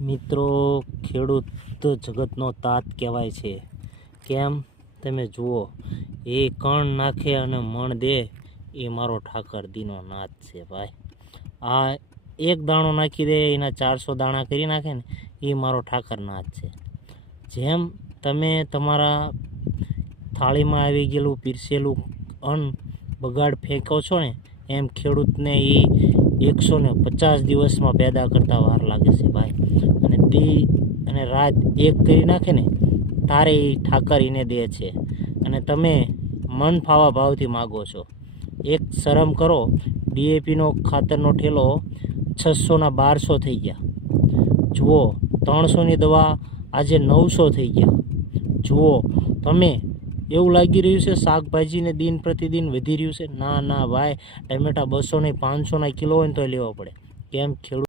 મિત્રો, ખેડૂત જગતનો તાત કહેવાય છે. કેમ? તમે જુઓ, એ કણ નાખે અને મણ દે, એ મારો ઠાકર દીનો નાથ છે ભાઈ. આ એક દાણો નાખી દે, એના 400 દાણા કરી નાખે ને, એ મારો ઠાકર નાથ છે. જેમ તમે તમારા થાળીમાં આવી ગયેલું પીરસેલું અન્ન બગાડ ફેંકો છો ને, એમ ખેડૂતને એ 150 દિવસમાં પેદા કરતા વાર લાગે છે ભાઈ. અને દી અને રાત એક કરી નાખે ને, તારે એ ઠાકર એને દે છે. અને તમે મન ફાવા ભાવથી માગો છો. એક શરમ કરો, ડીએપીનો ખાતરનો ઠેલો 600ના 1200 થઈ ગયા. જુઓ, 300ની દવા આજે 900 થઈ ગયા. જુઓ તમે, એવું લાગી રહ્યું છે શાકભાજીને દિન પ્રતિદિન વધી રહ્યું છે. ના ના ભાઈ, ટમેટા 200 ને 500ના કિલો હોય ને તો લેવા પડે. કેમ? ખેડૂત